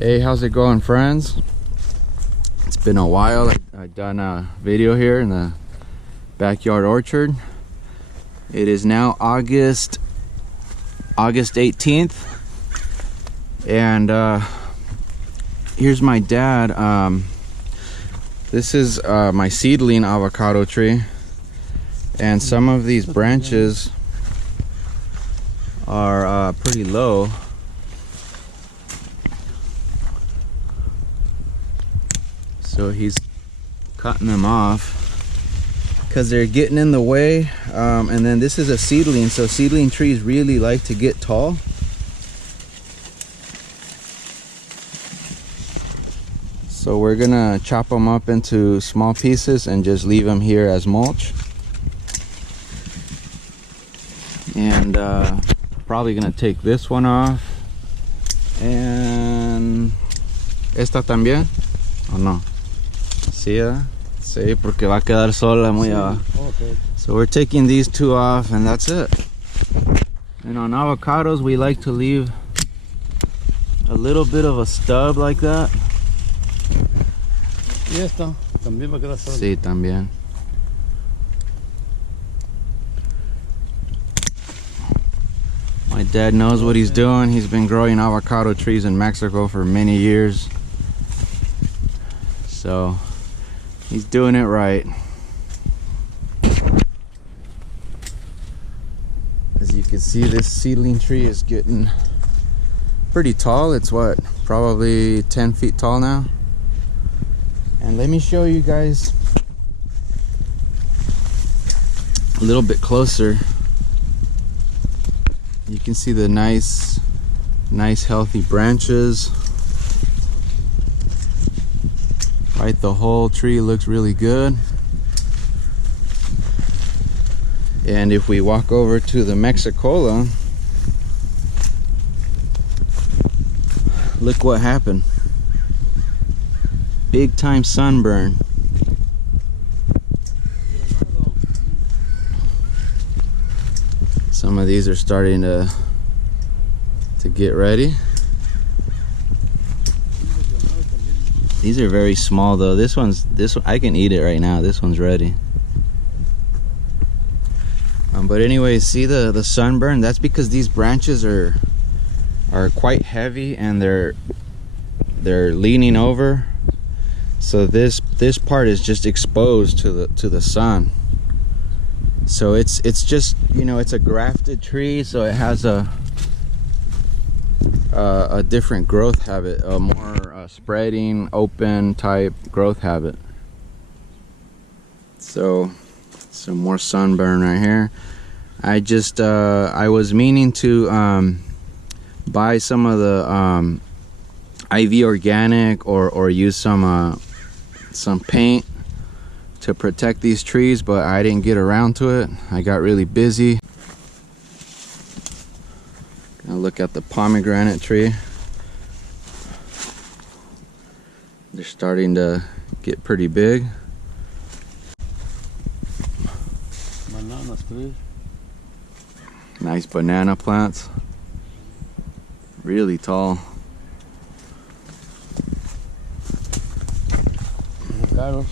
Hey, how's it going, friends? It's been a while. I've done a video here in the backyard orchard. It is now August 18th, and here's my dad. This is my seedling avocado tree, and some of these branches are pretty low. So he's cutting them off because they're getting in the way. And then this is a seedling, so seedling trees really like to get tall. So we're gonna chop them up into small pieces and just leave them here as mulch. And probably gonna take this one off. And esta también, ¿o no? Sí, porque va a quedar sola muy abajo. Okay. So we're taking these two off, and that's it. And on avocados, we like to leave a little bit of a stub like that. Y esta también va a quedar sola. Sí, también. My dad knows what he's doing. He's been growing avocado trees in Mexico for many years. So he's doing it right. As you can see, this seedling tree is getting pretty tall. It's what, probably 10 feet tall now. And let me show you guys a little bit closer. You can see the nice healthy branches. Right, the whole tree looks really good. And if we walk over to the Mexicola, look what happened. Big time sunburn. Some of these are starting to get ready. These are very small though. This one I can eat it right now. This one's ready. But anyways, see the sunburn? That's because these branches are quite heavy, and they're leaning over. So this part is just exposed to the sun. So it's just, you know, it's a grafted tree, so it has a different growth habit, a more spreading, open type growth habit. So some more sunburn right here. I just I was meaning to buy some of the IV organic or use some paint to protect these trees, but I didn't get around to it. I got really busy. Gonna look at the pomegranate tree. They're starting to get pretty big. Bananas, please. Nice banana plants. Really tall. Avocados.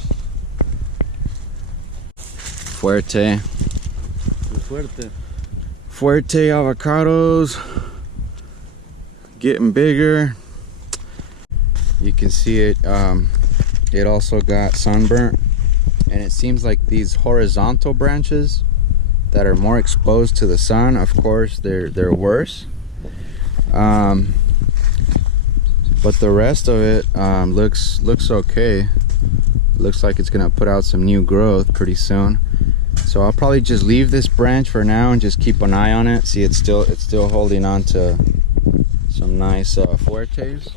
Fuerte avocados. Getting bigger. You can see it. It also got sunburnt, and it seems like these horizontal branches that are more exposed to the sun, of course, they're worse. But the rest of it looks okay. Looks like it's gonna put out some new growth pretty soon. So I'll probably just leave this branch for now and just keep an eye on it. See, it's still holding on to some nice fuertes.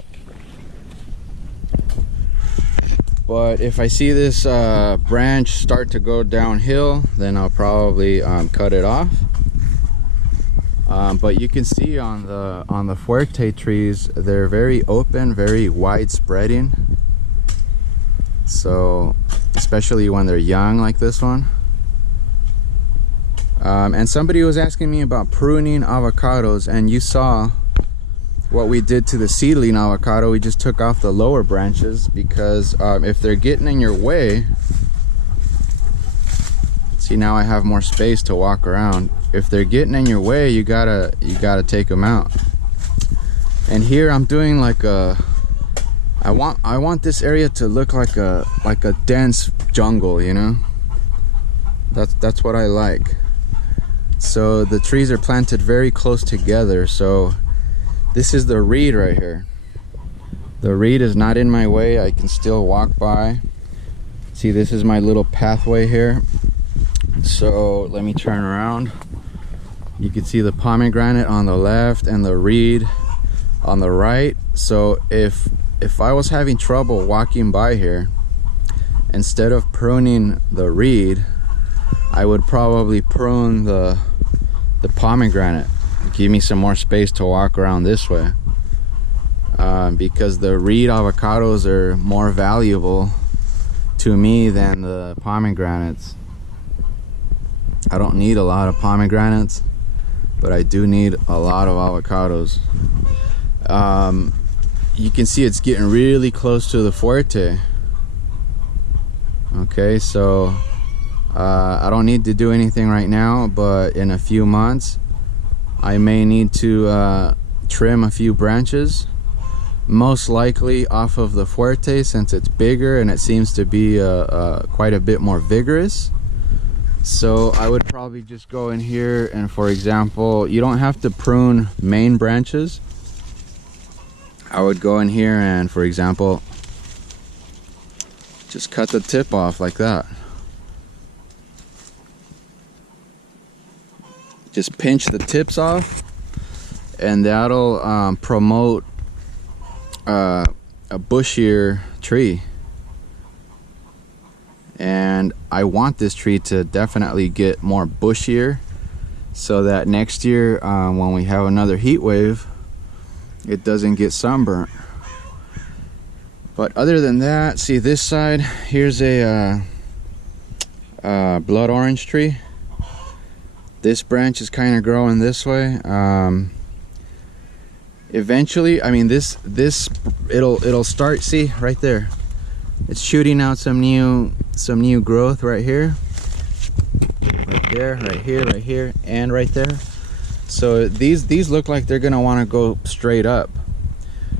But if I see this branch start to go downhill, then I'll probably cut it off. But you can see on the fuerte trees, they're very open, very wide spreading. So especially when they're young like this one. And somebody was asking me about pruning avocados, and you saw what we did to the seedling avocado, we just took off the lower branches because if they're getting in your way, see, now I have more space to walk around. If they're getting in your way, you gotta take them out. And here I'm doing like a, I want this area to look like a dense jungle, you know. That's what I like. So the trees are planted very close together. So this is the reed right here. The reed is not in my way. I can still walk by. See, this is my little pathway here. So let me turn around. You can see the pomegranate on the left and the reed on the right. So if I was having trouble walking by here, instead of pruning the reed, I would probably prune the pomegranate. Give me some more space to walk around this way, because the reed avocados are more valuable to me than the pomegranates. I don't need a lot of pomegranates, but I do need a lot of avocados. You can see it's getting really close to the fuerte. Okay, so I don't need to do anything right now, but in a few months I may need to trim a few branches, most likely off of the fuerte, since it's bigger and it seems to be quite a bit more vigorous. So I would probably just go in here and, for example, you don't have to prune main branches. I would go in here and, for example, just cut the tip off like that. Just pinch the tips off, and that'll promote a bushier tree. And I want this tree to definitely get more bushier, so that next year when we have another heat wave, it doesn't get sunburnt. But other than that, see this side, here's a blood orange tree. This branch is kind of growing this way. Eventually, I mean, it'll start. See right there, it's shooting out some new growth right here, right there, right here, right here, and right there. So these look like they're gonna want to go straight up.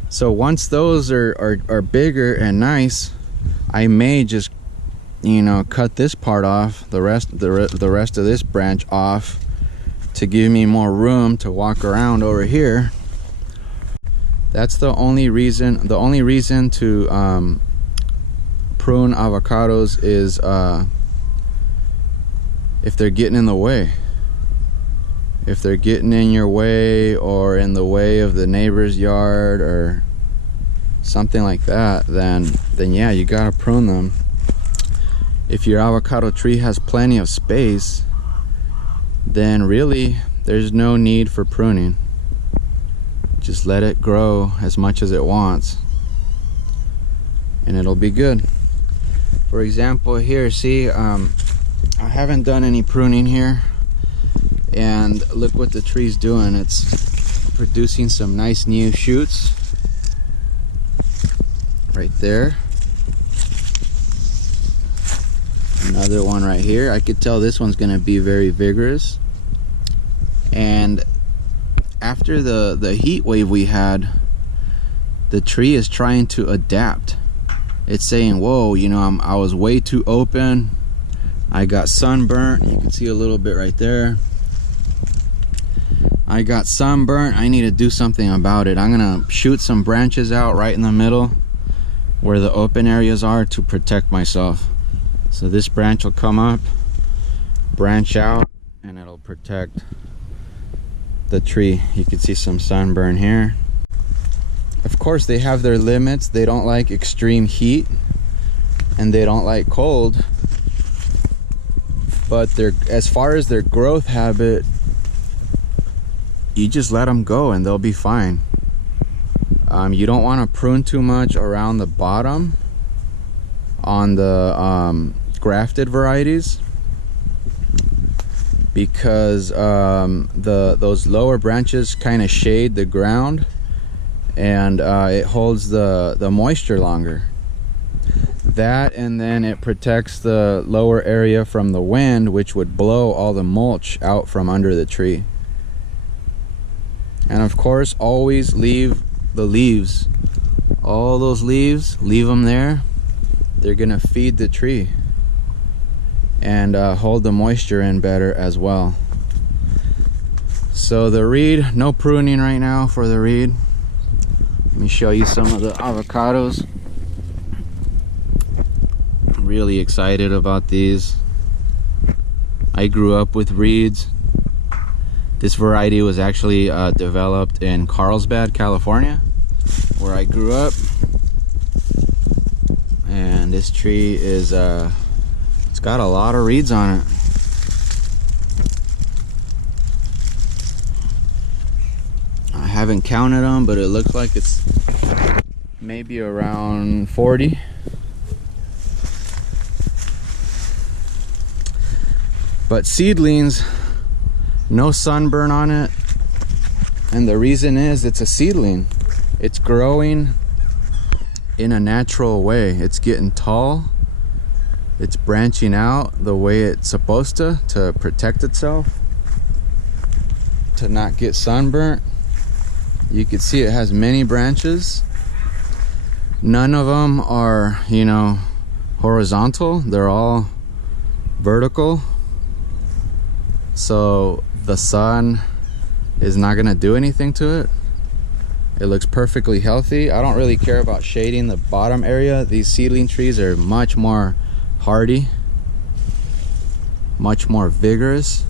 So once those are bigger and nice, I may just, you know, cut this part off, the rest of this branch off, to give me more room to walk around over here. That's the only reason to prune avocados is if they're getting in the way. If they're getting in your way, or in the way of the neighbor's yard or something like that, then yeah, you gotta prune them. If your avocado tree has plenty of space, then really there's no need for pruning. Just let it grow as much as it wants and it'll be good. For example, here, see, I haven't done any pruning here, and look what the tree's doing. It's producing some nice new shoots right there. Another one right here. I could tell this one's gonna be very vigorous. And after the heat wave we had, the tree is trying to adapt. It's saying, whoa, you know, I was way too open. I got sunburnt. You can see a little bit right there. I got sunburnt. I need to do something about it. I'm gonna shoot some branches out right in the middle where the open areas are to protect myself. So this branch will come up, branch out, and it'll protect the tree. You can see some sunburn here. Of course, they have their limits. They don't like extreme heat and they don't like cold, but as far as their growth habit, you just let them go and they'll be fine. You don't want to prune too much around the bottom on the grafted varieties, because those lower branches kind of shade the ground, and it holds the moisture longer. That, and then it protects the lower area from the wind, which would blow all the mulch out from under the tree. And of course, always leave the leaves, all those leaves, leave them there. They're gonna feed the tree and hold the moisture in better as well. So the reed, no pruning right now for the reed. Let me show you some of the avocados. I'm really excited about these. I grew up with reeds. This variety was actually developed in Carlsbad, California, where I grew up. And this tree is it's got a lot of reeds on it. I haven't counted them, but it looks like it's maybe around 40. But seedlings, no sunburn on it, and the reason is it's a seedling. It's growing in a natural way. It's getting tall, it's branching out the way it's supposed to protect itself, to not get sunburnt. You can see it has many branches. None of them are, you know, horizontal. They're all vertical. So the sun is not gonna do anything to it. It looks perfectly healthy. I don't really care about shading the bottom area. These seedling trees are much more hardy, much more vigorous.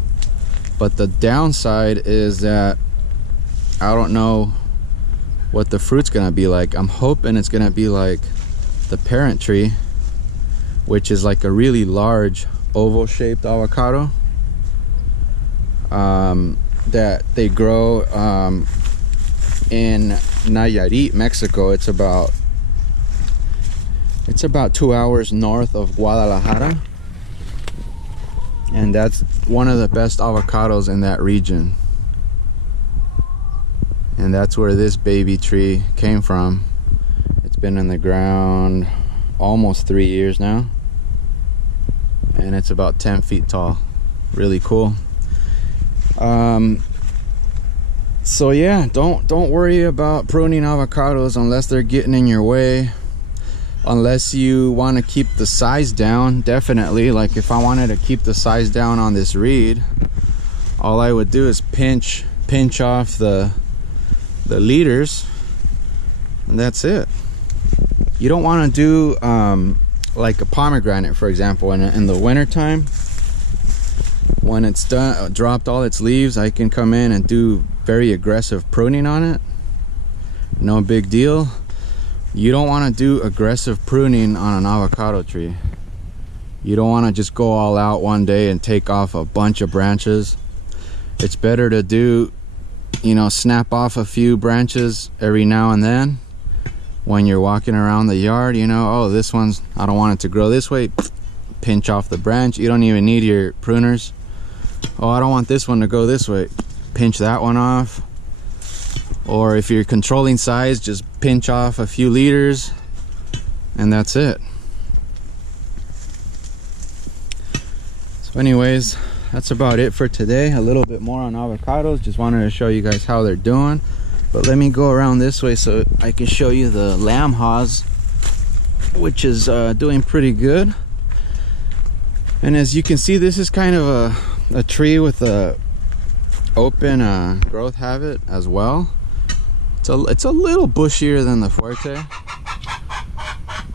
But the downside is that I don't know what the fruit's gonna be like. I'm hoping it's gonna be like the parent tree, which is like a really large oval shaped avocado that they grow in Nayarit, Mexico. It's about 2 hours north of Guadalajara, and that's one of the best avocados in that region. And that's where this baby tree came from. It's been in the ground almost 3 years now, and it's about 10 feet tall. Really cool. So yeah, don't worry about pruning avocados unless they're getting in your way. Unless you want to keep the size down, definitely. Like if I wanted to keep the size down on this reed, all I would do is pinch off the leaders, and that's it. You don't want to do like a pomegranate, for example, in the winter time. When it's done, dropped all its leaves, I can come in and do very aggressive pruning on it. No big deal. You don't want to do aggressive pruning on an avocado tree. You don't want to just go all out one day and take off a bunch of branches. It's better to do, you know, snap off a few branches every now and then when you're walking around the yard. You know, oh, this one's, I don't want it to grow this way, pinch off the branch. You don't even need your pruners. Oh, I don't want this one to go this way, pinch that one off. Or if you're controlling size, just pinch off a few leaders, and that's it. So anyways, that's about it for today. A little bit more on avocados. Just wanted to show you guys how they're doing. But let me go around this way so I can show you the lamb haws, which is doing pretty good. And as you can see, this is kind of a tree with a open growth habit as well. It's a little bushier than the Fuerte,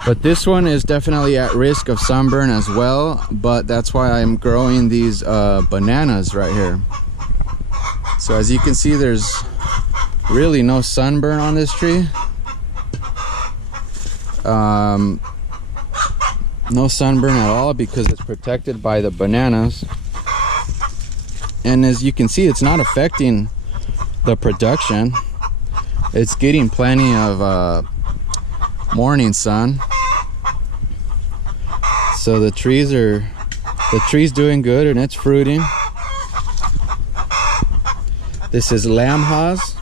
but this one is definitely at risk of sunburn as well. But that's why I'm growing these bananas right here. So as you can see, there's really no sunburn on this tree. No sunburn at all because it's protected by the bananas. And as you can see, it's not affecting the production. It's getting plenty of morning sun. So the tree's doing good and it's fruiting. This is lamb haws.